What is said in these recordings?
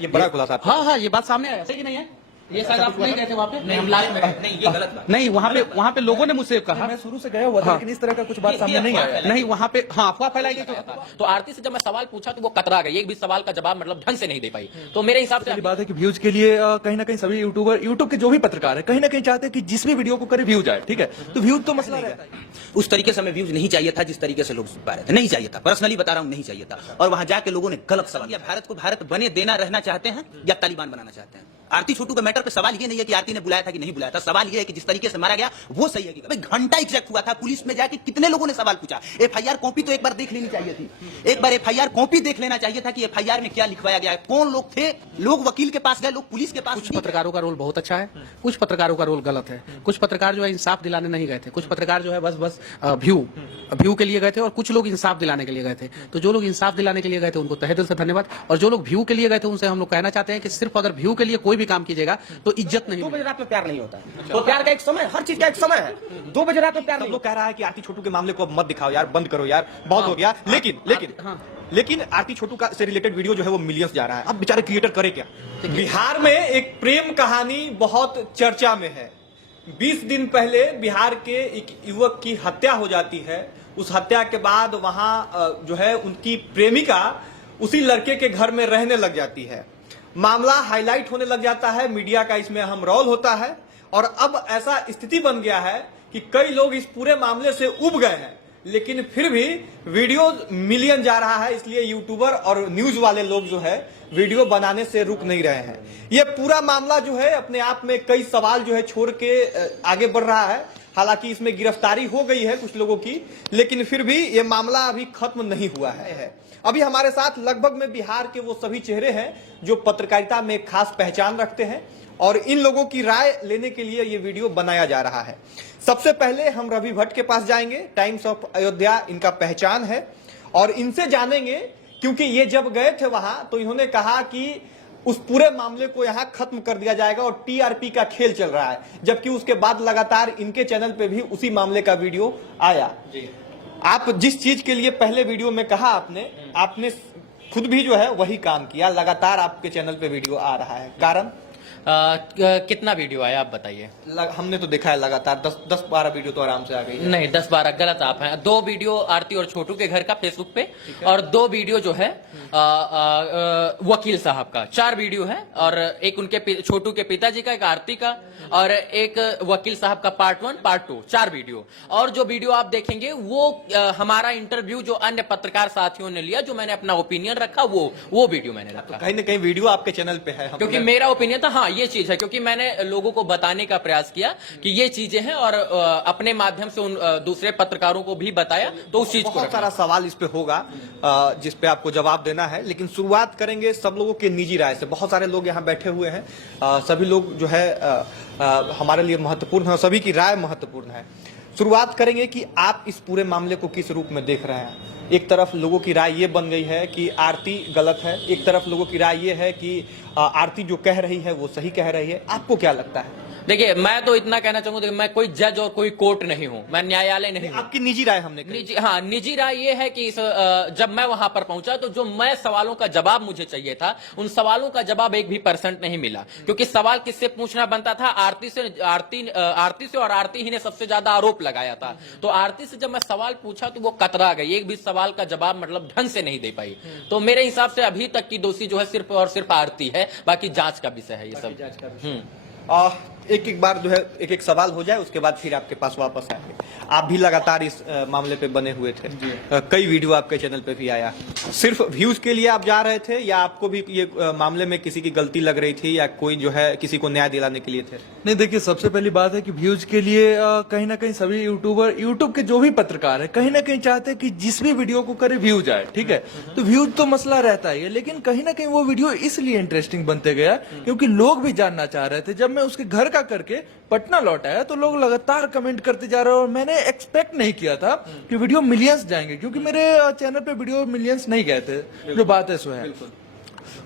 ये बड़ा खुलासा। हाँ हाँ, ये बात सामने आया, सही नहीं है? ये शायद आप नहीं गए थे वहाँ पे? नहीं, हम लाइव में नहीं, ये गलत बात नहीं। वहाँ पे लोगों ने मुझसे कहा, मैं शुरू से गया हुआ था, लेकिन इस तरह का कुछ बात सामने नहीं आया। नहीं वहाँ पे हाँ अफवाह फैलाई गई। तो आरती से जब मैं सवाल पूछा तो वो कतरा गई, एक भी सवाल का जवाब मतलब ढंग से नहीं दे पाई। तो मेरे हिसाब से बात है कि व्यूज के लिए कहीं ना कहीं सभी यूट्यूब के जो भी पत्रकार है कहीं ना कहीं चाहते हैं कि जिस भी वीडियो को करे व्यूज आए, ठीक है? तो व्यूज तो मसला रहता है। उस तरीके से हमें व्यूज नहीं चाहिए था जिस तरीके से लोग पा रहे थे, नहीं चाहिए था, पर्सनली बता रहा हूं, नहीं चाहिए था। और वहां जाके लोगों ने गलत सवाल किया। भारत को भारत बने देना रहना चाहते हैं या तालिबान बनाना चाहते हैं? आरती छोटू का मैटर पे सवाल ये नहीं है कि आरती ने बुलाया था कि नहीं बुलाया था, सवाल ये है कि जिस तरीके से मारा गया वो सही है कि भाई घंटा एग्जैक्ट हुआ था, पुलिस में जाके कितने लोगों ने सवाल पूछा, एफआईआर कॉपी तो एक बार देख लेनी चाहिए थी, एक बार एफआईआर कॉपी देख लेना चाहिए था कि एफआईआर में क्या लिखवाया गया है, कौन लोग थे, लोग वकील के पास गए, लोग पुलिस के पास। कुछ पत्रकारों का रोल बहुत अच्छा है, कुछ पत्रकारों का रोल गलत है। कुछ पत्रकार जो है इंसाफ दिलाने नहीं गए थे, कुछ पत्रकार जो है बस व्यू के लिए गए थे, और कुछ लोग इंसाफ दिलाने के लिए गए थे। तो जो लोग इंसाफ दिलाने के लिए गए थे उनको तहे दिल से धन्यवाद, और जो लोग व्यू के लिए गए थे उनसे हम लोग कहना चाहते हैं कि सिर्फ अगर व्यू के लिए कोई भी काम कीजिएगा तो इज्जत नहीं। 2 बजे रात में प्यार नहीं होता है, तो प्यार का एक समय, हर चीज का एक समय है। 2 बजे रात में प्यार सब नहीं लोग कह रहा है कि आरती छोटू के मामले को अब मत दिखाओ यार, बंद करो यार, बहुत हो गया। लेकिन आरती छोटू का से रिलेटेड वीडियो जो है वो मिलियंस जा रहा है। अब बेचारे क्रिएटर करे क्या? बिहार में एक प्रेम कहानी बहुत चर्चा में है। 20 दिन पहले बिहार के एक युवक की हत्या हो जाती है। उस हत्या के बाद वहां जो है उनकी प्रेमिका उसी लड़के के घर में रहने लग जाती है। मामला हाईलाइट होने लग जाता है, मीडिया का इसमें अहम रोल होता है, और अब ऐसा स्थिति बन गया है कि कई लोग इस पूरे मामले से उब गए हैं, लेकिन फिर भी वीडियो मिलियन जा रहा है, इसलिए यूट्यूबर और न्यूज वाले लोग जो है वीडियो बनाने से रुक नहीं रहे हैं। यह पूरा मामला जो है अपने आप में कई सवाल जो है छोड़ के आगे बढ़ रहा है। हालांकि इसमें गिरफ्तारी हो गई है कुछ लोगों की, लेकिन फिर भी ये मामला अभी खत्म नहीं हुआ है। अभी हमारे साथ लगभग में बिहार के वो सभी चेहरे हैं जो पत्रकारिता में खास पहचान रखते हैं, और इन लोगों की राय लेने के लिए ये वीडियो बनाया जा रहा है। सबसे पहले हम रवि भट्ट के पास जाएंगे, टाइम्स ऑफ अयोध्या इनका पहचान है, और इनसे जानेंगे, क्योंकि ये जब गए थे वहां तो इन्होंने कहा कि उस पूरे मामले को यहां खत्म कर दिया जाएगा और टीआरपी का खेल चल रहा है, जबकि उसके बाद लगातार इनके चैनल पे भी उसी मामले का वीडियो आया। आप जिस चीज के लिए पहले वीडियो में कहा आपने खुद भी जो है वही काम किया, लगातार आपके चैनल पे वीडियो आ रहा है, कारण? कितना वीडियो आया आप बताइए? हमने तो देखा है लगातार 10-12 वीडियो तो आराम से आ गई है। नहीं, 10-12 गलत आप हैं। 2 वीडियो आरती और छोटू के घर का फेसबुक पे, और 2 वीडियो जो है वकील साहब का। 4 वीडियो है, और एक उनके छोटू के पिताजी का, एक आरती का, और एक वकील साहब का पार्ट 1 पार्ट 2, 4 वीडियो। और जो वीडियो आप देखेंगे वो हमारा इंटरव्यू जो अन्य पत्रकार साथियों ने लिया, जो मैंने अपना ओपिनियन रखा, वो वीडियो मैंने रखा। तो कहीं ना कहीं वीडियो आपके चैनल पे है, क्योंकि मेरा ओपिनियन था, हाँ ये चीज है, क्योंकि मैंने लोगों को बताने का प्रयास किया कि ये चीजें हैं, और अपने माध्यम से उन दूसरे पत्रकारों को भी बताया, तो उस चीज को बहुत सारा सवाल इस पे होगा जिस पे आपको जवाब देना है, लेकिन शुरुआत करेंगे सब लोगों के निजी राय से। बहुत सारे लोग यहाँ बैठे हुए हैं, सभी लोग जो है हमारे लिए महत्वपूर्ण है, सभी की राय महत्वपूर्ण है। शुरुआत करेंगे कि आप इस पूरे मामले को किस रूप में देख रहे हैं। एक तरफ लोगों की राय ये बन गई है कि आरती गलत है, एक तरफ लोगों की राय ये है कि आरती जो कह रही है वो सही कह रही है। आपको क्या लगता है? देखिए, मैं तो इतना कहना चाहूंगा, मैं कोई जज और कोई कोर्ट नहीं हूं, मैं न्यायालय नहीं हूं। आपकी निजी राय हमने निजी राय ये है कि जब मैं वहां पर पहुंचा तो जो मैं सवालों का जवाब मुझे चाहिए था, उन सवालों का जवाब 1 भी % नहीं मिला। क्योंकि सवाल किससे पूछना बनता था? आरती से, और आरती ही ने सबसे ज्यादा आरोप लगाया था। तो आरती से जब मैं सवाल पूछा तो वो कतरा गई, 1 भी सवाल का जवाब मतलब ढंग से नहीं दे पाई। तो मेरे हिसाब से अभी तक की दोषी जो है सिर्फ और सिर्फ आरती है, बाकी जांच का विषय है ये सब। एक बार जो है एक सवाल हो जाए, उसके बाद फिर आपके पास वापस आएंगे। आप भी लगातार इस मामले पे बने हुए थे, कई वीडियो आपके चैनल पे भी आया। सिर्फ व्यूज के लिए आप जा रहे थे, या आपको भी ये मामले में किसी की गलती लग रही थी, या कोई जो है किसी को न्याय दिलाने के लिए थे? नहीं, देखिए, सबसे पहली बात है कि व्यूज के लिए कहीं ना कहीं सभी यूट्यूब के जो भी पत्रकार है कहीं ना कहीं चाहते हैं कि जिस भी वीडियो को करे व्यूज आए, ठीक है? तो व्यूज तो मसला रहता है, लेकिन कहीं ना कहीं वो वीडियो इसलिए इंटरेस्टिंग बनते गया क्योंकि लोग भी जानना चाह रहे थे। जब मैं उसके घर का करके पटना लौट आया तो लोग लगातार कमेंट करते जा रहे हैं, और मैंने एक्सपेक्ट नहीं किया था कि वीडियो मिलियंस जाएंगे, क्योंकि मेरे चैनल पे वीडियो मिलियंस नहीं गए थे, जो बात है सो है।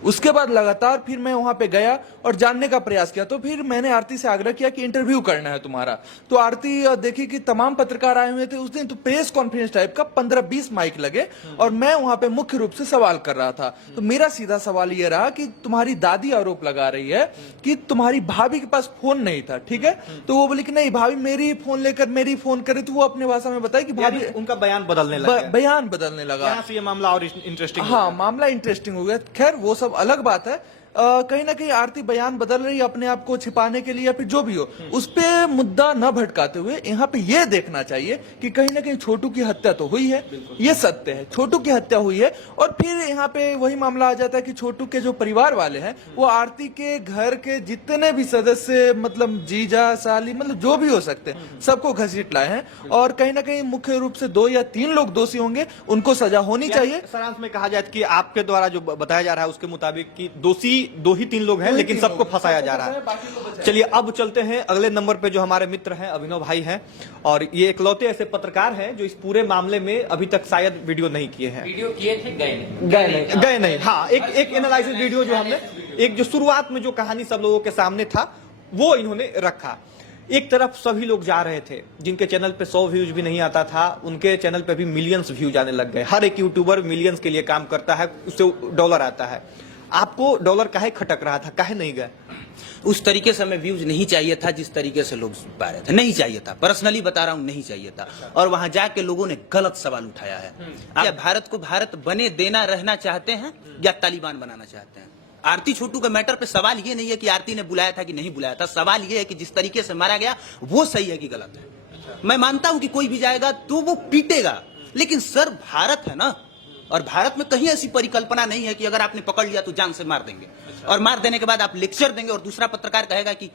उसके बाद लगातार फिर मैं वहां पे गया, और जानने का प्रयास किया। तो फिर मैंने आरती से आग्रह किया कि इंटरव्यू करना है तुम्हारा। तो आरती देखी कि तमाम पत्रकार आए हुए थे उस दिन, तो प्रेस कॉन्फ्रेंस टाइप का 15-20 माइक लगे और मैं वहां पे मुख्य रूप से सवाल कर रहा था। तो मेरा सीधा सवाल ये रहा कि तुम्हारी दादी आरोप लगा रही है कि तुम्हारी भाभी के पास फोन नहीं था, ठीक है? तो वो बोली कि नहीं, भाभी मेरी फोन लेकर मेरी फोन करे। तो वो अपने भाषा में बताया कि भाभी, उनका बयान बदलने लगा। बयान बदलने लगा। यहाँ से ये मामला और इंटरेस्टिंग। हाँ, मामला इंटरेस्टिंग हो गया। खैर वो सब अलग बात है। कहीं ना कहीं आरती बयान बदल रही है अपने आप को छिपाने के लिए या फिर जो भी हो, उस पे मुद्दा न भटकाते हुए यहाँ पे ये देखना चाहिए कि कहीं ना कहीं छोटू की हत्या तो हुई है, ये सत्य है, छोटू की हत्या हुई है। और फिर यहाँ पे वही मामला आ जाता है कि छोटू के जो परिवार वाले हैं वो आरती के घर के जितने भी सदस्य, मतलब जीजा साली, मतलब जो भी हो सकते हैं, सबको घसीट लाए हैं। और कहीं ना कहीं मुख्य रूप से 2 या 3 लोग दोषी होंगे, उनको सजा होनी चाहिए। सारांश में कहा जाए कि आपके द्वारा जो बताया जा रहा है उसके मुताबिक कि दोषी 2 ही 3 लोग हैं, लेकिन सबको फंसाया जा रहा है। चलिए अब चलते हैं अगले नंबर पे, जो हमारे मित्र हैं अभिनव भाई हैं, और ये इकलौते ऐसे पत्रकार हैं जो इस पूरे मामले में अभी तक शायद वीडियो नहीं किए हैं। वीडियो किए थे, गए नहीं। हाँ, एक एनालिसिस वीडियो जो हमने, एक जो शुरुआत में जो कहानी सब लोगों के सामने था वो इन्होंने रखा। एक तरफ सभी लोग जा रहे थे जिनके चैनल पे 100 व्यूज भी नहीं आता था, उनके चैनल पे भी मिलियंस व्यूज आने लग गए। हर एक यूट्यूबर मिलियंस के लिए काम करता है, उससे डॉलर आता है। आपको डॉलर काहे खटक रहा था, काहे नहीं गए? उस तरीके से हमें व्यूज नहीं चाहिए था जिस तरीके से लोग पा रहे थे, नहीं चाहिए था। पर्सनली बता रहा हूं, नहीं चाहिए था। और वहां जाके लोगों ने गलत सवाल उठाया है। क्या भारत को भारत बने देना रहना चाहते हैं या तालिबान बनाना चाहते हैं? आरती छोटू के मैटर पे सवाल ये नहीं है कि आरती ने बुलाया था कि नहीं बुलाया था, सवाल ये है कि जिस तरीके से मारा गया वो सही है कि गलत है। मैं मानता हूं कि कोई भी जाएगा तो वो पीटेगा, लेकिन सर भारत है ना, और भारत में कहीं ऐसी परिकल्पना नहीं है कि अगर आपने पकड़ लिया तो जान से मार देंगे, और मार देने के बाद आप लेक्चर देंगे और दूसरा पत्रकार कहेगा कि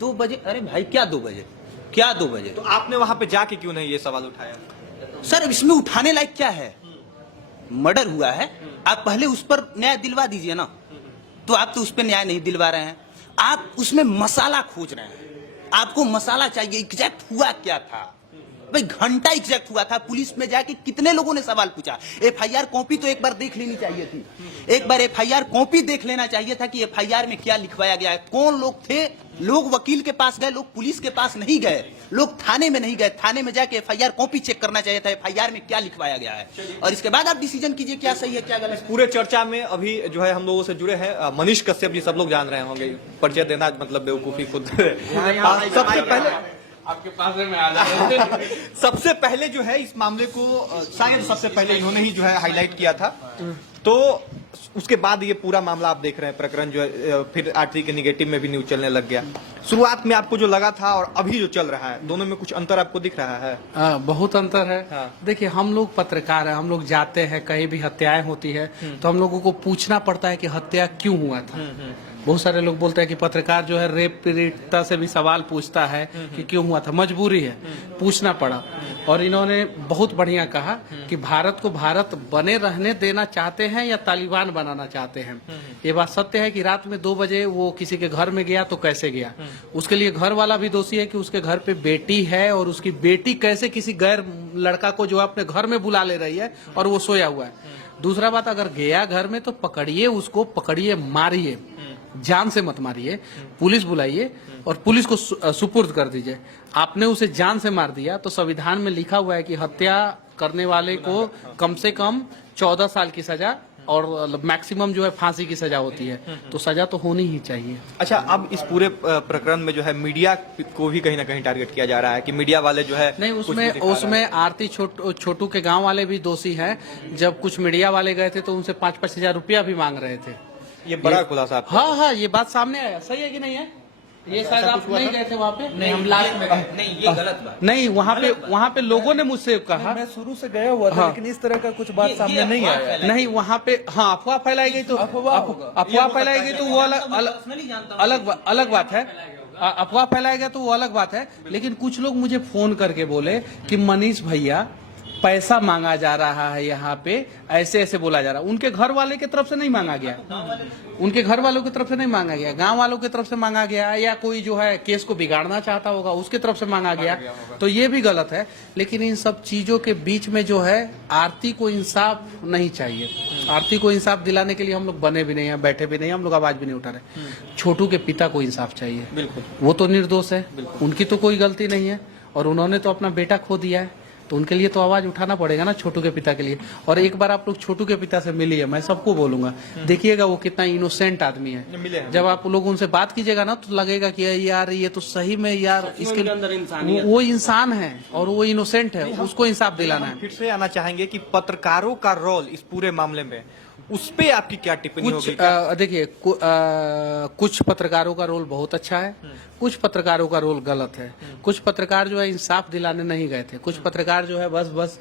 2 बजे। अरे भाई क्या 2 बजे, क्या 2 बजे? तो आपने वहां पे जाके क्यों नहीं ये सवाल उठाया? सर इसमें उठाने लायक क्या है? मर्डर हुआ है, आप पहले उस पर न्याय दिलवा दीजिए ना। तो आप तो उस पर न्याय नहीं दिलवा रहे हैं, आप उसमें मसाला खोज रहे हैं। आपको मसाला चाहिए, एग्जैक्ट हुआ क्या था भाई? घंटा एग्जैक्ट हुआ था। पुलिस में जाके कितने लोगों ने सवाल पूछा? एफआईआर कॉपी तो एक बार देख लेनी चाहिए थी। एक बार एफआईआर कॉपी देख लेना चाहिए था कि एफआईआर में क्या लिखवाया गया है, कौन लोग थे। लोग वकील के पास गए, लोग पुलिस के पास नहीं गए, लोग थाने में नहीं गए। थाने में जाके एफआईआर कॉपी चेक करना चाहिए था, एफआईआर में क्या लिखवाया गया है, और इसके बाद आप डिसीजन कीजिए क्या सही है क्या गलत। पूरे चर्चा में अभी जो है हम लोगों से जुड़े हैं मनीष कश्यप जी, सब लोग जान रहे होंगे, परिचय देना मतलब बेवकूफी खुद। सबसे पहले आपके पास में आ जाए। सबसे पहले जो है इस मामले को शायद सबसे पहले इन्होंने ही जो है हाईलाइट किया था, तो उसके बाद ये पूरा मामला आप देख रहे हैं, प्रकरण जो है फिर आरती के निगेटिव में भी न्यूज चलने लग गया। शुरुआत में आपको जो लगा था और अभी जो चल रहा है, दोनों में कुछ अंतर आपको दिख रहा है? बहुत अंतर है। हाँ। देखिए हम लोग पत्रकार हैं, हम लोग जाते हैं, कहीं भी हत्याएं होती है तो हम लोगों को पूछना पड़ता है कि हत्या क्यों हुआ था। बहुत सारे लोग बोलते हैं कि पत्रकार जो है रेप पीड़िता से भी सवाल पूछता है कि क्यों हुआ था, मजबूरी है, पूछना पड़ा। और इन्होंने बहुत बढ़िया कहा कि भारत को भारत बने रहने देना चाहते हैं या तालिबान बनाना चाहते हैं। ये बात सत्य है कि रात में 2 बजे वो किसी के घर में गया तो कैसे गया, उसके लिए घर वाला भी दोषी है कि उसके घर पे बेटी है और उसकी बेटी कैसे किसी गैर लड़का को जो अपने घर में बुला ले रही है और वो सोया हुआ है। दूसरा बात, अगर गया घर में तो पकड़िए उसको, पकड़िए मारिए, जान से मत मारिए, पुलिस बुलाइए और पुलिस को सुपुर्द कर दीजिए। आपने उसे जान से मार दिया तो संविधान में लिखा हुआ है कि हत्या करने वाले को कम से कम 14 साल की सजा और मैक्सिमम जो है फांसी की सजा होती है, तो सजा तो होनी ही चाहिए। अच्छा, अब इस पूरे प्रकरण में जो है मीडिया को भी कहीं ना कहीं टारगेट किया जा रहा है कि मीडिया वाले जो है नहीं, उसमें आरती छोटू के गांव वाले भी दोषी हैं। जब कुछ मीडिया वाले गए थे तो उनसे 5-5 हजार रुपया भी मांग रहे थे। ये बड़ा खुलासा। हाँ, ये बात सामने आया। सही है कि नहीं है? ये शायद आप नहीं गए थे वहाँ पे। नहीं, हम लास्ट में गए। नहीं, ये गलत बात। नहीं, वहाँ पे लोगों ने मुझसे कहा। मैं शुरू से गया हुआ था, लेकिन इस तरह का कुछ बात सामने नहीं आया। नहीं, वहाँ पे हाँ अफवाह फैलाई गई तो अफवाह फैलाई गई तो वो अलग बात है। अफवाह फैलाया गया तो वो अलग बात है। लेकिन कुछ लोग मुझे फोन करके बोले कि मनीष भैया पैसा मांगा जा रहा है यहाँ पे, ऐसे ऐसे बोला जा रहा है। उनके घर वाले की तरफ से नहीं मांगा गया, उनके घर वालों की तरफ से नहीं मांगा गया, गांव वालों की तरफ से मांगा गया, या कोई जो है केस को बिगाड़ना चाहता होगा उसके तरफ से मांगा गया, तो ये भी गलत है। लेकिन इन सब चीजों के बीच में जो है आरती को इंसाफ नहीं चाहिए। आरती को इंसाफ दिलाने के लिए हम लोग बने भी नहीं हैं, बैठे भी नहीं हैं, हम लोग आवाज भी नहीं उठा रहे। छोटू के पिता को इंसाफ चाहिए, बिल्कुल। वो तो निर्दोष है, उनकी तो कोई गलती नहीं है और उन्होंने तो अपना बेटा खो दिया है, तो उनके लिए तो आवाज उठाना पड़ेगा ना छोटू के पिता के लिए। और एक बार आप लोग छोटू के पिता से मिलिए, मैं सबको बोलूंगा, देखिएगा वो कितना इनोसेंट आदमी मिले है। हैं। जब आप लोग उनसे बात कीजिएगा ना तो लगेगा कि यार ये तो सही में यार इसके अंदर वो इंसान है और वो इनोसेंट है, उसको इंसाफ दिलाना है। फिर से आना चाहेंगे कि पत्रकारों का रोल इस पूरे मामले में, उस पे आपकी क्या टिप्पणी कुछ होगी? देखिए कुछ पत्रकारों का रोल बहुत अच्छा है, कुछ पत्रकारों का रोल गलत है। कुछ पत्रकार जो है इंसाफ दिलाने नहीं गए थे, कुछ पत्रकार जो है बस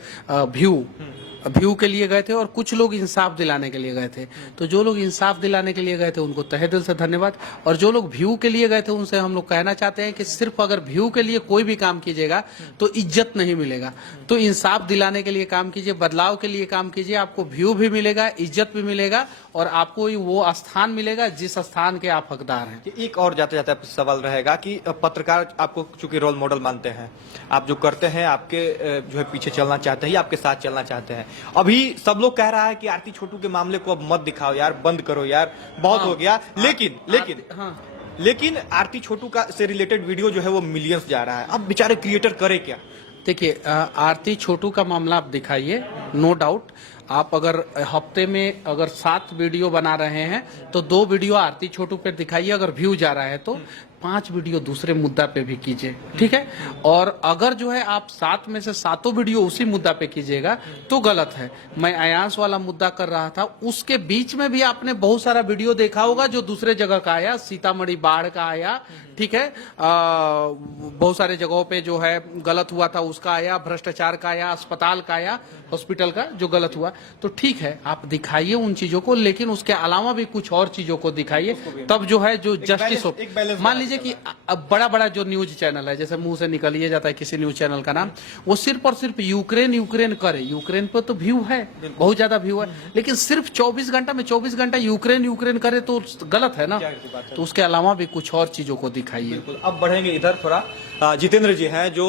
व्यू के लिए गए थे और कुछ लोग इंसाफ दिलाने के लिए गए थे। तो जो लोग इंसाफ दिलाने के लिए गए थे उनको तहे दिल से धन्यवाद, और जो लोग व्यू के लिए गए थे उनसे हम लोग कहना चाहते हैं कि सिर्फ अगर व्यू के लिए कोई भी काम कीजिएगा तो इज्जत नहीं मिलेगा। तो इंसाफ दिलाने के लिए काम कीजिए, बदलाव के लिए काम कीजिए, आपको व्यू भी मिलेगा, इज्जत भी मिलेगा और आपको वो स्थान मिलेगा जिस स्थान के आप हकदार हैं। एक और जाते जाते सवाल रहेगा कि पत्रकार आपको चूंकि रोल मॉडल मानते हैं, आप जो करते हैं आपके जो है पीछे चलना चाहते हैं या आपके साथ चलना चाहते हैं। अभी सब लोग कह रहा है कि आरती छोटू के मामले को अब मत दिखाओ यार, बंद करो यार, बहुत हो गया। लेकिन आरती छोटू का से रिलेटेड वीडियो जो है वो मिलियंस जा रहा है। अब बेचारे क्रिएटर करे क्या? देखिए आरती छोटू का मामला आप दिखाइए, नो डाउट। आप अगर हफ्ते में अगर 7 वीडियो बना रहे हैं तो 2 वीडियो आरती छोटू पे दिखाइए, अगर व्यू जा रहा है तो 5 वीडियो दूसरे मुद्दा पे भी कीजिए, ठीक है। और अगर जो है आप 7 में से 7 वीडियो उसी मुद्दा पे कीजिएगा तो गलत है। मैं अयांश वाला मुद्दा कर रहा था, उसके बीच में भी आपने बहुत सारा वीडियो देखा होगा जो दूसरे जगह का आया, सीतामढ़ी बाढ़ का आया, ठीक है, बहुत सारे जगहों पे जो है गलत हुआ था उसका आया, भ्रष्टाचार का आया, अस्पताल का आया, हॉस्पिटल का जो गलत हुआ। तो ठीक है आप दिखाइए उन चीजों को, लेकिन उसके अलावा भी कुछ और चीजों को दिखाइए, तब जो है जो जस्टिस हो। मान लीजिए कि अब बड़ा बड़ा जो न्यूज चैनल है, जैसे मुंह से निकल ही जाता है किसी न्यूज चैनल का नाम, वो सिर्फ और सिर्फ यूक्रेन करे। यूक्रेन पर तो व्यू है, बहुत ज्यादा व्यू है, लेकिन सिर्फ 24 घंटा में 24 घंटा यूक्रेन करे तो गलत है ना। तो उसके अलावा भी कुछ और चीजों को दिखाइए। अब बढ़ेंगे इधर थोड़ा। जितेंद्र जी हैं जो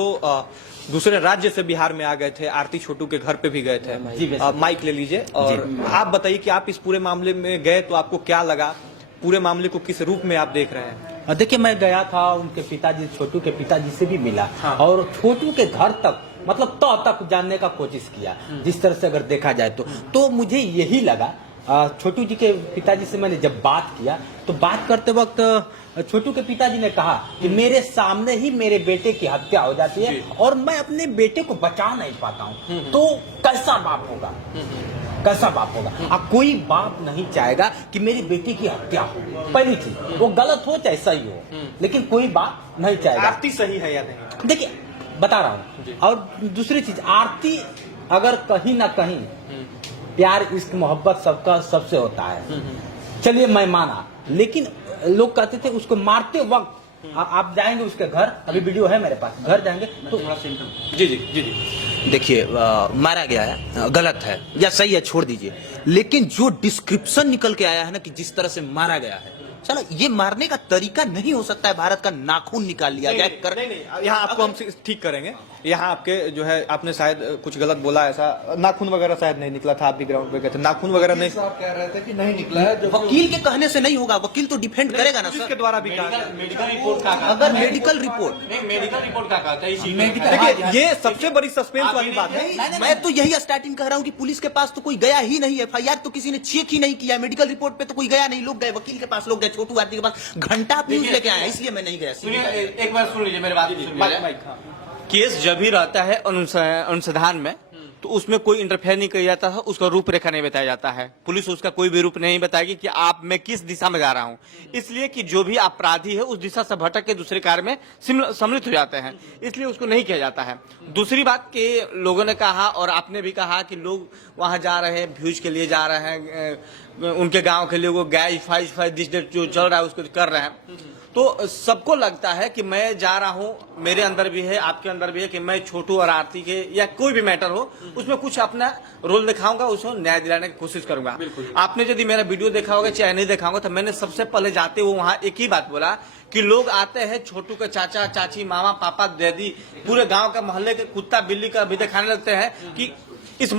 दूसरे राज्य से बिहार में आ गए थे, आरती छोटू के घर पे भी गए थे। माइक ले लीजिए और आप बताइए कि आप इस पूरे मामले में गए तो आपको क्या लगा, पूरे मामले को किस रूप में आप देख रहे हैं? देखिए मैं गया था, उनके पिताजी, छोटू के पिताजी से भी मिला और छोटू के घर तक मतलब तक जानने का कोशिश किया। जिस तरह से अगर देखा जाए तो मुझे यही लगा। छोटू जी के पिताजी से मैंने जब बात किया तो बात करते वक्त छोटू के पिताजी ने कहा कि मेरे सामने ही मेरे बेटे की हत्या हो जाती है और मैं अपने बेटे को बचा नहीं पाता हूँ, तो कैसा बाप होगा, कैसा बाप होगा। अब कोई बाप नहीं चाहेगा कि मेरी बेटी की हत्या हो। पहली चीज वो गलत हो चाहे सही हो, लेकिन कोई बाप नहीं चाहेगा। आरती सही है या नहीं? देखिए बता रहा हूँ। और दूसरी चीज, आरती अगर कहीं ना कहीं प्यार इश्क मोहब्बत सबका सबसे होता है, चलिए मैं माना, लेकिन लोग कहते थे उसको मारते वक्त आप जाएंगे उसके घर, अभी वीडियो है मेरे पास, घर जाएंगे तो जी देखिए मारा गया है, गलत है या सही है छोड़ दीजिए, लेकिन जो डिस्क्रिप्शन निकल के आया है ना कि जिस तरह से मारा गया है, चलो ये मारने का तरीका नहीं हो सकता है भारत का नाखून निकाल लिया जाए। नहीं, यहाँ आपको हम ठीक करेंगे। यहाँ आपके जो है आपने शायद कुछ गलत बोला, ऐसा नाखून वगैरह शायद नहीं निकला था, आप भी ग्राउंड पे गए थे, नाखून वगैरह नहीं कह रहे थे कि नहीं निकला है। वकील के कहने से नहीं होगा, वकील तो डिफेंड करेगा ना जिसके द्वारा भी कहा। मेडिकल रिपोर्ट का अगर मेडिकल रिपोर्ट का कहता है, देखिए ये सबसे बड़ी सस्पेंस वाली बात है। मैं तो यही स्टार्टिंग कह रहा हूँ कि पुलिस के पास तो कोई गया ही नहीं, FIR तो किसी ने चेक ही नहीं किया, मेडिकल रिपोर्ट पे तो कोई गया नहीं, लोग गए वकील के पास, लोग गए छोटू आरती के पास, घंटा न्यूज लेके आया, इसलिए मैं नहीं गया। सुनिए एक बार सुन लीजिए मेरी बात। केस जब भी रहता है अनुसंधान में तो उसमें कोई इंटरफेयर नहीं किया जाता है, उसका रूपरेखा नहीं बताया जाता है, पुलिस उसका कोई भी रूप नहीं बताएगी कि आप मैं किस दिशा में जा रहा हूं, इसलिए कि जो भी अपराधी है उस दिशा से भटक के दूसरे कार्य में सम्मिलित हो जाते हैं, इसलिए उसको नहीं किया जाता है। दूसरी बात कि लोगों ने कहा और आपने भी कहा कि लोग वहां जा रहे हैं, व्यूज के लिए जा रहे हैं, उनके गाँव के लिए वो गैस फाइज जो चल रहा है उसको कर रहे हैं, तो सबको लगता है कि मैं जा रहा हूं, मेरे अंदर भी है, आपके अंदर भी है कि मैं छोटू और आरती के या कोई भी मैटर हो उसमें कुछ अपना रोल दिखाऊंगा, उसको न्याय दिलाने की कोशिश करूंगा। आपने यदि मेरा वीडियो देखा होगा चाहे नहीं देखा होगा, तो मैंने सबसे पहले जाते हुए वहां एक ही बात बोला कि लोग आते हैं, छोटू के चाचा चाची मामा पापा दादी पूरे गाँव का मोहल्ले के कुत्ता बिल्ली का भी दिखाने लगते हैं कि इस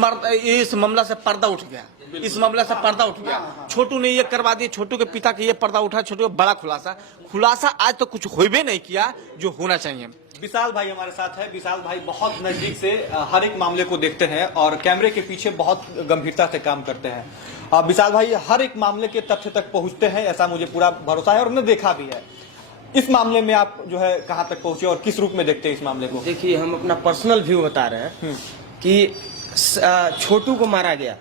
मामला से पर्दा उठ गया, इस मामला से पर्दा उठ गया। छोटू ने ये करवा दिया, छोटू के पिता के ये पर्दा उठा, छोटू का बड़ा खुलासा आज तो कुछ हो भी नहीं किया जो होना चाहिए। विशाल भाई हमारे साथ है। विशाल भाई बहुत नजदीक से हर एक मामले को देखते हैं और कैमरे के पीछे बहुत गंभीरता से काम करते हैं। विशाल भाई हर एक मामले के तथ्य तक पहुंचते हैं, ऐसा मुझे पूरा भरोसा है और उन्होंने देखा भी है। इस मामले में आप जो है कहां तक पहुंचे और किस रूप में देखते हैं इस मामले को? देखिए, हम अपना पर्सनल व्यू बता रहे हैं कि छोटू को मारा गया।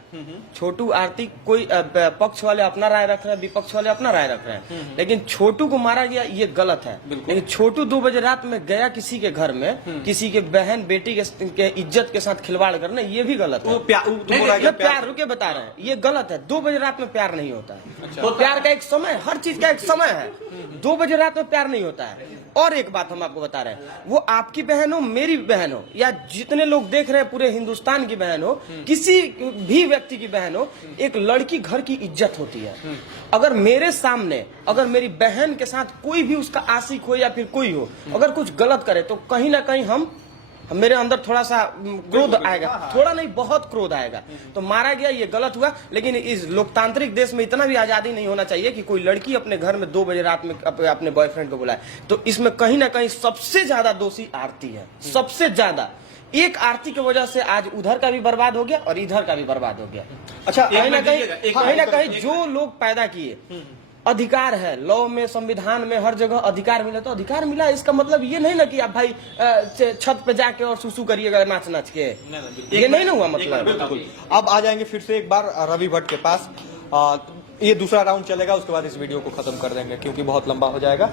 छोटू आरती कोई पक्ष वाले अपना राय रख रहे हैं, विपक्ष वाले अपना राय रख रहे हैं, लेकिन छोटू को मारा गया ये गलत है। लेकिन छोटू 2 बजे रात में गया किसी के घर में, किसी के बहन बेटी के इज्जत के साथ खिलवाड़ करना, ये भी गलत है। प्यार रुके बता रहे हैं, ये गलत है। 2 बजे रात में प्यार नहीं होता है। तो प्यार का एक समय, हर चीज का एक समय है। 2 बजे रात में प्यार नहीं होता है। और एक बात हम आपको बता रहे हैं, वो आपकी बहन हो, मेरी बहन हो, या जितने लोग देख रहे हैं पूरे हिंदुस्तान की बहन हो, किसी भी व्यक्ति की बहन हो, एक लड़की घर की इज्जत होती है। अगर मेरे सामने, अगर मेरी बहन के साथ कोई भी उसका आशिक हो या फिर कोई हो, अगर कुछ गलत करे तो कहीं ना कहीं मेरे अंदर थोड़ा सा क्रोध आएगा, थोड़ा नहीं बहुत क्रोध आएगा। तो मारा गया, ये गलत हुआ। लेकिन इस लोकतांत्रिक देश में इतना भी आजादी नहीं होना चाहिए कि कोई लड़की अपने घर में 2 बजे रात में अपने बॉयफ्रेंड को बुलाए। तो इसमें कहीं ना कहीं सबसे ज्यादा दोषी आरती है, सबसे ज्यादा। एक आरती की वजह से आज उधर का भी बर्बाद हो गया और इधर का भी बर्बाद हो गया। अच्छा, कहीं ना कहीं जो लोग पैदा किए, अधिकार है, लॉ में, संविधान में, हर जगह अधिकार मिला, तो अधिकार मिला। इसका मतलब ये नहीं ना कि आप भाई छत पे जाके और सुसु करिएगा नाच नाच के, ये नहीं ना हुआ मतलब। अब आ जाएंगे फिर से एक बार रवि भट्ट के पास। ये दूसरा राउंड चलेगा, उसके बाद इस वीडियो को खत्म कर देंगे क्योंकि बहुत लंबा हो जाएगा।